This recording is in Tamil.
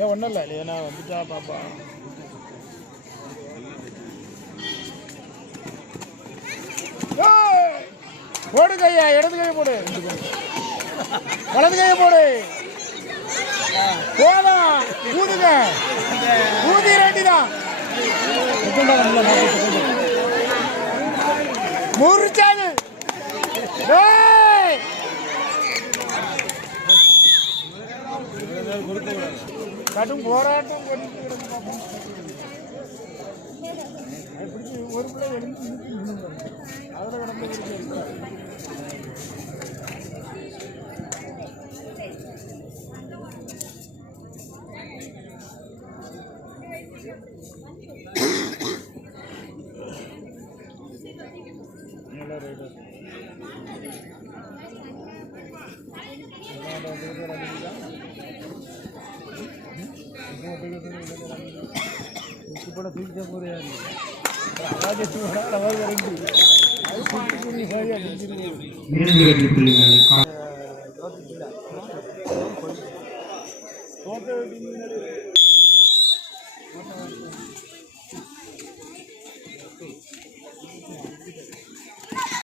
ஏ ஒன்றும் இல்லை. இல்லையா வந்துட்டா பாப்பா. போடு கையா இடது கையை போடு. வலது கையை போடு. போலாம் ஊதுங்க. ஊதி ரெண்டிதான் தான் முறிச்சாது கடும் போராட்டம் பண்ணிட்டு ஒரு பிள்ளை எழுந்து நின்று கிடந்து ఇప్పుడు చూపించకూరే అలాగే చూడాలి అలాగే రండి అది చూపించుకుని సరే తోట